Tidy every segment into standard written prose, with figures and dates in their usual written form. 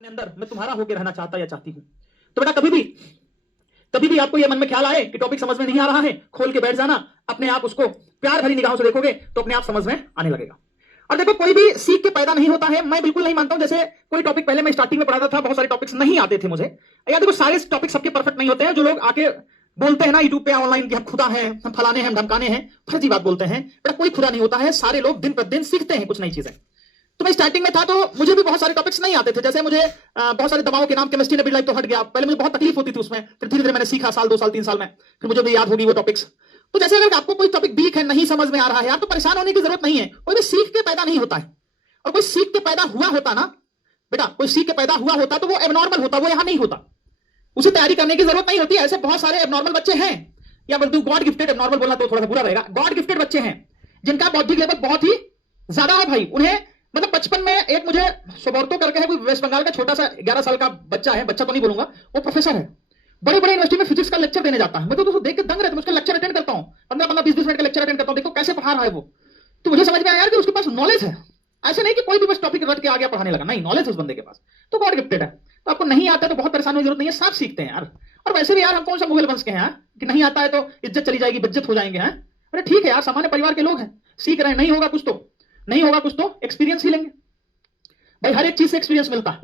अंदर मैं तुम्हारा होकर रहना चाहता या चाहती हूं। तो बेटा कभी भी आपको यह मन में ख्याल आए कि टॉपिक समझ में नहीं आ रहा है, खोल के बैठ जाना, अपने आप उसको प्यार भरी निगाहों से देखोगे तो अपने आप समझ में आने लगेगा। और देखो, कोई भी सीख के पैदा नहीं होता है। मैं बिल्कुल नहीं मानता हूं जैसे कोई टॉपिक पहले मैं स्टार्टिंग में पढ़ाता था, बहुत सारे टॉपिक्स नहीं आते थे मुझे। या देखो, सारे टॉपिक सबके परफेक्ट नहीं होते हैं। जो लोग आके बोलते हैं ना यूट्यूब पे ऑनलाइन कि हम खुदा हैं, हम फलाने हैं, हम धमकाने हैं, फर्जी बात बोलते हैं। बेटा कोई खुदा नहीं होता है, सारे लोग दिन प्रतिदिन सीखते हैं कुछ नई चीजें। तो मैं स्टार्टिंग में था तो मुझे भी बहुत सारे टॉपिक्स नहीं आते थे। जैसे मुझे बहुत सारे दवाओं के नाम, केमिस्ट्री ने भी लाइफ तो हट गया, पहले मुझे बहुत तकलीफ होती थी उसमें, फिर धीरे धीरे मैंने सीखा, साल 2 साल 3 साल में, फिर मुझे भी याद होगी वो टॉपिक्स। तो जैसे अगर आपको कोई टॉपिक वीक है, नहीं समझ में आ रहा है यार, तो परेशान होने की जरूरत नहीं है। कोई भी सीख के पैदा नहीं होता है। और कोई सीख के पैदा हुआ होता ना बेटा, कोई सीख के पैदा हुआ होता तो वो एबनॉर्मल होता, वो यहां नहीं होता। उसे तैयारी करने की जरूरत नहीं होती। ऐसे बहुत सारे एबनॉर्मल बच्चे हैं, या बोलते गॉड गिफ्टेड, एबनॉर्मल बोलना तो थोड़ा सा बुरा रहेगा, गॉड गिफ्टेड बच्चे हैं जिनका बौद्धिक लेवल बहुत ही ज्यादा है भाई। उन्हें मतलब बचपन में एक मुझे सोबर्तो करके है, कोई वेस्ट बंगाल का छोटा सा 11 साल का बच्चा है, बच्चा तो नहीं बोलूंगा, वो प्रोफेसर है, बड़े बड़े यूनिवर्सिटी में फिजिक्स का लेक्चर देने जाता है। मैं तो उसको देख के दंग रहता हूं। उसका लेक्चर अटेंड करता हूं, 15-15 20-20 मिनट का लेक्चर अटेंड करता हूं, देखो कैसे पढ़ा रहा है वो। तो मुझे समझ में आया यार कि उसके पास नॉलेज है। ऐसे नहीं कि कोई भी बस टॉपिक रट के आ गया पढ़ाने लगा, नहीं, नॉलेज है उस बंदे के पास, तो गॉड गिफ्टेड है। तो आपको नहीं आता तो बहुत परेशान होने की जरूरत नहीं है, सब सीखते हैं यार। और वैसे भी यार हम कौन सा मुगल वंश के हैं कि नहीं आता है तो इज्जत चली जाएगी, बेइज्जत हो जाएंगे हैं। अरे ठीक है यार, सामान्य परिवार के लोग हैं, सीख रहे हैं, नहीं होगा कुछ तो एक्सपीरियंस ही लेंगे भाई। हर एक चीज से एक्सपीरियंस मिलता है,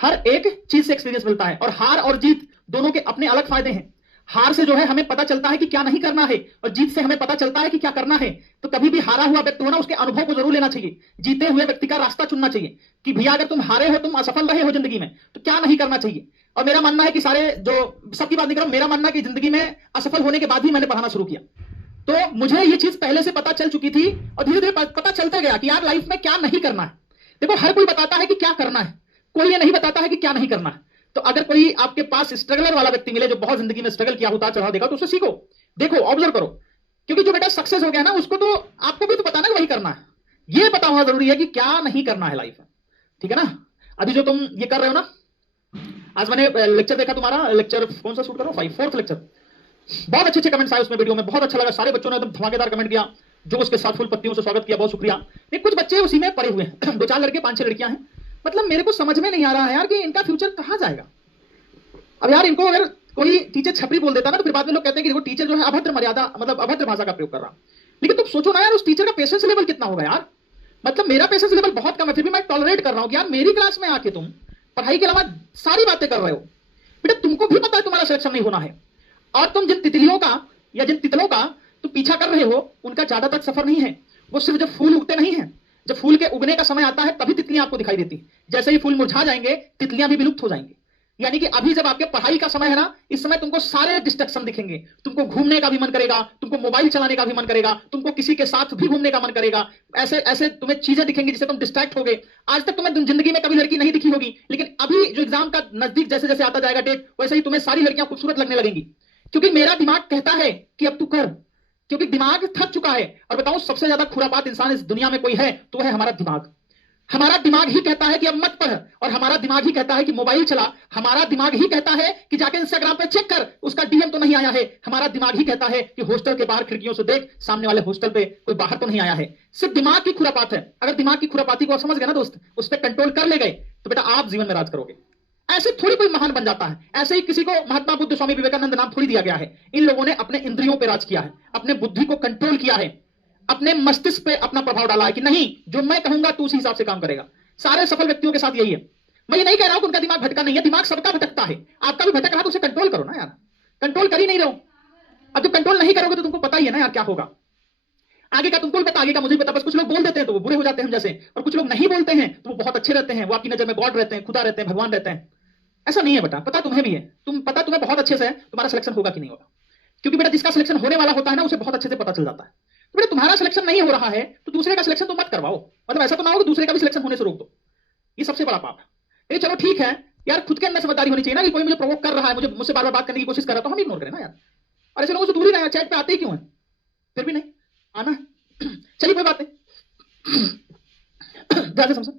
हर एक चीज से एक्सपीरियंस मिलता है। और हार और जीत दोनों के अपने अलग फायदे हैं। हार से जो है हमें पता चलता है कि क्या नहीं करना है, और जीत से हमें पता चलता है कि क्या करना है। तो कभी भी हारा हुआ व्यक्ति हो ना, उसके अनुभव को जरूर लेना चाहिए, जीते हुए व्यक्ति का रास्ता चुनना चाहिए कि भैया अगर तुम हारे हो, तुम असफल रहे हो जिंदगी में, तो क्या नहीं करना चाहिए। और मेरा मानना है कि सारे जो सबकी बात नहीं कर रहा हूं, मेरा मानना है कि जिंदगी में असफल होने के बाद ही मैंने पढ़ाना शुरू किया। तो मुझे ये चीज पहले से पता चल चुकी थी, और धीरे धीरे पता चलता गया कि यार लाइफ में क्या नहीं करना है। देखो, हर कोई बताता है कि क्या करना है, कोई ये नहीं बताता है कि क्या नहीं करना है। तो अगर कोई आपके पास स्ट्रगलर वाला व्यक्ति मिले, जो बहुत जिंदगी में स्ट्रगल किया, उतार चढ़ाव देखा, तो उससे सीखो, देखो, ऑब्जर्व करो। क्योंकि जो बेटा सक्सेस हो गया ना, उसको तो आपको भी तो पता ना कि वही करना है। ये पता होना जरूरी है कि क्या नहीं करना है लाइफ में, ठीक है ना। अभी जो तुम ये कर रहे हो ना, आज मैंने लेक्चर देखा तुम्हारा, लेक्चर कौन सा शूट कर रहा हूं, 4th लेक्चर, बहुत अच्छे कमेंट्स आए उसमें, वीडियो में बहुत अच्छा लगा। सारे बच्चों ने एकदम धमाकेदार कमेंट किया, जो उसके साथ फूल पत्तियों से स्वागत किया, बहुत शुक्रिया। लेकिन कुछ बच्चे उसी में पड़े हुए हैं, 2-4 लड़के 5-6 लड़कियां हैं। मतलब मेरे को समझ में नहीं आ रहा है यार कि इनका फ्यूचर कहां जाएगा। अब यार इनको अगर कोई टीचर छपरी बोल देता ना, तो फिर बाद में लोग कहते हैं कि देखो टीचर जो है अभद्र मर्यादा, मतलब अभद्र भाषा का प्रयोग कर रहा। लेकिन तुम सोचो ना यार, उस टीचर का पेशेंस लेवल कितना होगा यार। मतलब मेरा पेशेंस लेवल बहुत कम है, फिर भी मैं टॉलरेट कर रहा हूं कि यार मेरी क्लास में आके तुम पढ़ाई के अलावा सारी बातें कर रहे हो। बेटा तुमको भी पता है तुम्हारा सिलेक्शन नहीं होना है, और तुम जिन तितलियों का या जिन तितलों का तुम पीछा कर रहे हो, उनका ज्यादा तक सफर नहीं है। वो सिर्फ जब फूल उगते नहीं है, जब फूल के उगने का समय आता है तभी तितलियां आपको दिखाई देती। जैसे ही फूल मुरझा जाएंगे, तितलियां भी विलुप्त हो जाएंगी। यानी कि अभी जब आपके पढ़ाई का समय है ना, इस समय तुमको सारे डिस्ट्रैक्शन दिखेंगे। तुमको घूमने का भी मन करेगा, तुमको मोबाइल चलाने का भी मन करेगा, तुमको किसी के साथ भी घूमने का मन करेगा। ऐसे ऐसे तुम्हें चीजें दिखेंगी जिससे तुम डिस्ट्रैक्ट होगे। आज तक तुम्हें जिंदगी में कभी लड़की नहीं दिखी होगी, लेकिन अभी जो एग्जाम का नजदीक जैसे जैसे आता जाएगा डेट, वैसे ही तुम्हें सारी लड़कियां खूबसूरत लगने लगेंगी। क्योंकि मेरा दिमाग कहता है कि अब तू कर, क्योंकि दिमाग थक चुका है। और बताऊं, सबसे ज्यादा खुरापात इंसान इस दुनिया में कोई है तो वह है हमारा दिमाग। हमारा दिमाग ही कहता है कि अब मत पढ़, और हमारा दिमाग ही कहता है कि मोबाइल चला। हमारा दिमाग ही कहता है कि जाके इंस्टाग्राम पे चेक कर, उसका डीएम तो नहीं आया है। हमारा दिमाग ही कहता है कि हॉस्टल के बाहर खिड़कियों से देख, सामने वाले हॉस्टल पे कोई बाहर तो नहीं आया है। सिर्फ दिमाग की खुरापात है। अगर दिमाग की खुरापाती को समझ गए ना दोस्त, उस पर कंट्रोल कर ले गए, तो बेटा आप जीवन में राज करोगे। ऐसे थोड़ी कोई महान बन जाता है, ऐसे ही किसी को महात्मा बुद्ध, स्वामी विवेकानंद नाम थोड़ी दिया गया है। इन लोगों ने अपने इंद्रियों पर राज किया है, अपने बुद्धि को कंट्रोल किया है, अपने मस्तिष्क पे अपना प्रभाव डाला है कि नहीं, जो मैं कहूंगा तू उसी हिसाब से काम करेगा। सारे सफल व्यक्तियों के साथ यही है। मैं ये नहीं कह रहा हूं कि उनका दिमाग भटका नहीं है, दिमाग सबका भटकता है। आपका भी भटक रहा है तो उसे कंट्रोल करो ना यार, कंट्रोल कर ही नहीं रहो। अब जब कंट्रोल नहीं करोगे तो तुमको पता ही है ना यार क्या होगा। आगे का तुमको भी पता, आगे का मुझे भी पता। बस कुछ लोग बोल देते हैं तो वो बुरे हो जाते हैं हम जैसे, और कुछ लोग नहीं बोलते हैं तो वो बहुत अच्छे रहते हैं, वो आपकी नजर में गॉड रहते हैं, खुदा रहते हैं, भगवान रहते हैं। ऐसा नहीं है बेटा, पता तुम्हें भी है, तुम्हें बहुत अच्छे से है तुम्हारा सिलेक्शन होगा कि नहीं होगा। क्योंकि बेटा जिसका सिलेक्शन होने वाला होता है ना, उसे बहुत अच्छे से पता चल जाता है। तो बेटा तुम्हारा सिलेक्शन नहीं हो रहा है तो दूसरे का सिलेक्शन तो मत करवाओ। मतलब ऐसा तो ना हो कि दूसरे का भी सिलेक्शन होने से रोक दो, ये सबसे बड़ा पाप है। ये चलो ठीक है यार, खुद के अंदर समझदारी होनी चाहिए ना, कि कोई मुझे प्रोवोक कर रहा है, मुझसे बार बार बात करने की कोशिश कर रहा है, तो हम इग्नोर करें ना यार। और ऐसे लोगों से दूर ही रहना, चैट पे आते ही क्यों है, फिर भी नहीं आना है। चलिए कोई बात नहीं, ध्यान से समझो।